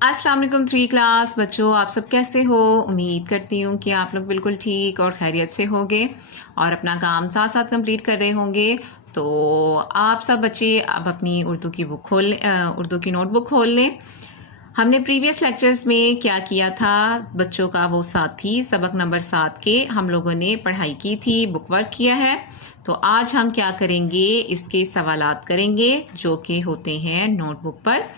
अस्सलाम वालेकुम 3 क्लास बच्चों, आप सब कैसे हो। उम्मीद करती हूँ कि आप लोग बिल्कुल ठीक और खैरियत से होंगे और अपना काम साथ साथ कंप्लीट कर रहे होंगे। तो आप सब बच्चे अब अपनी उर्दू की बुक खोल उर्दू की नोटबुक खोल लें। हमने प्रीवियस लेक्चर्स में क्या किया था, बच्चों का वो साथी सबक नंबर 7 के हम लोगों ने पढ़ाई की थी, बुक वर्क किया है। तो आज हम क्या करेंगे, इसके सवालात करेंगे जो कि होते हैं नोटबुक पर।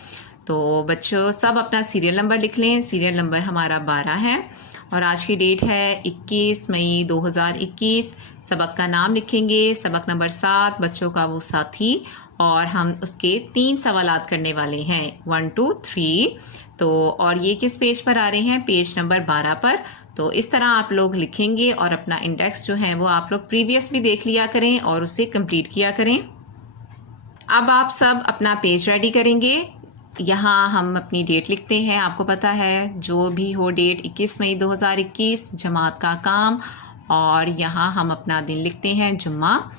तो बच्चों सब अपना सीरियल नंबर लिख लें। सीरियल नंबर हमारा 12 है और आज की डेट है 21 मई 2021। सबक का नाम लिखेंगे, सबक नंबर 7 बच्चों का वो साथी, और हम उसके 3 सवालात करने वाले हैं 1 2 3। तो और ये किस पेज पर आ रहे हैं, पेज नंबर 12 पर। तो इस तरह आप लोग लिखेंगे और अपना इंडेक्स जो है वो आप लोग प्रीवियस भी देख लिया करें और उसे कंप्लीट किया करें। अब आप सब अपना पेज रेडी करेंगे। यहाँ हम अपनी डेट लिखते हैं, आपको पता है जो भी हो डेट 21 मई 2021 जमात का काम, और यहाँ हम अपना दिन लिखते हैं जुम्मा।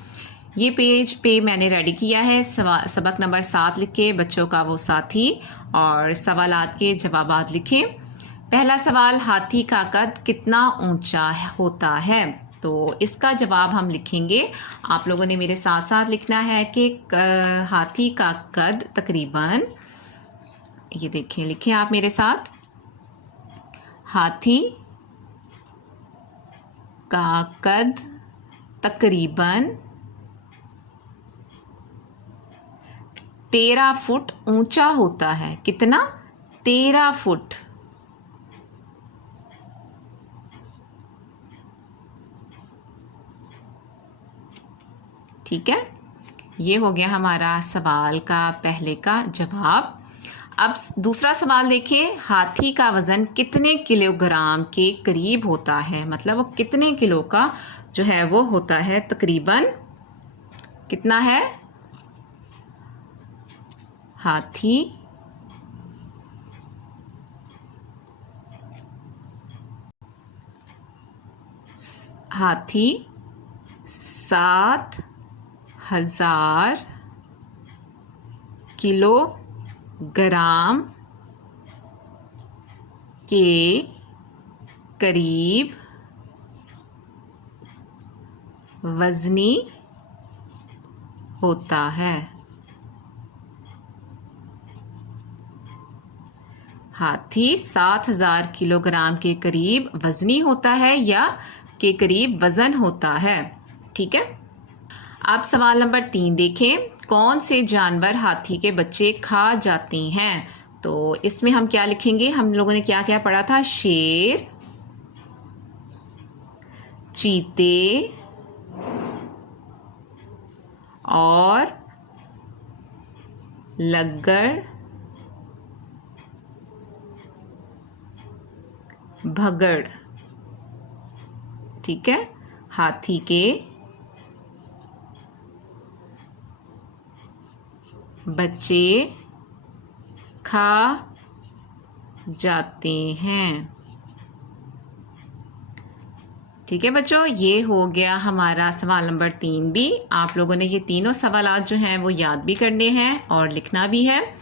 ये पेज पे मैंने रेडी किया है सबक नंबर 7 लिख के बच्चों का वो साथी, और सवालात के जवाबात लिखें। पहला सवाल, हाथी का कद कितना ऊंचा होता है। तो इसका जवाब हम लिखेंगे, आप लोगों ने मेरे साथ साथ लिखना है कि हाथी का कद तकरीबन, ये देखें लिखें आप मेरे साथ, हाथी का कद तकरीबन 13 फुट ऊंचा होता है। कितना? 13 फुट। ठीक है, ये हो गया हमारा सवाल का पहले का जवाब। अब दूसरा सवाल देखिए, हाथी का वज़न कितने किलोग्राम के करीब होता है, मतलब वो कितने किलो का जो है वो होता है, तकरीबन कितना है। हाथी हाथी 7,000 किलोग्राम के करीब वज़नी होता है। हाथी 7,000 किलोग्राम के करीब वज़नी होता है या के करीब वज़न होता है। ठीक है, अब सवाल नंबर 3 देखें, कौन से जानवर हाथी के बच्चे खा जाते हैं। तो इसमें हम क्या लिखेंगे, हम लोगों ने क्या क्या पढ़ा था, शेर, चीते और लग्गर, भगड़। ठीक है, हाथी के बच्चे खा जाते हैं। ठीक है बच्चों, ये हो गया हमारा सवाल नंबर 3 भी। आप लोगों ने ये तीनों सवालात जो हैं वो याद भी करने हैं और लिखना भी है,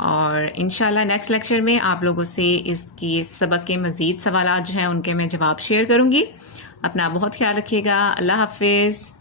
और इंशाल्लाह नेक्स्ट लेक्चर में आप लोगों से इसकी सबक के मज़ीद सवालात जो हैं उनके मैं जवाब शेयर करूँगी। अपना बहुत ख्याल रखिएगा। अल्लाह हाफिज़।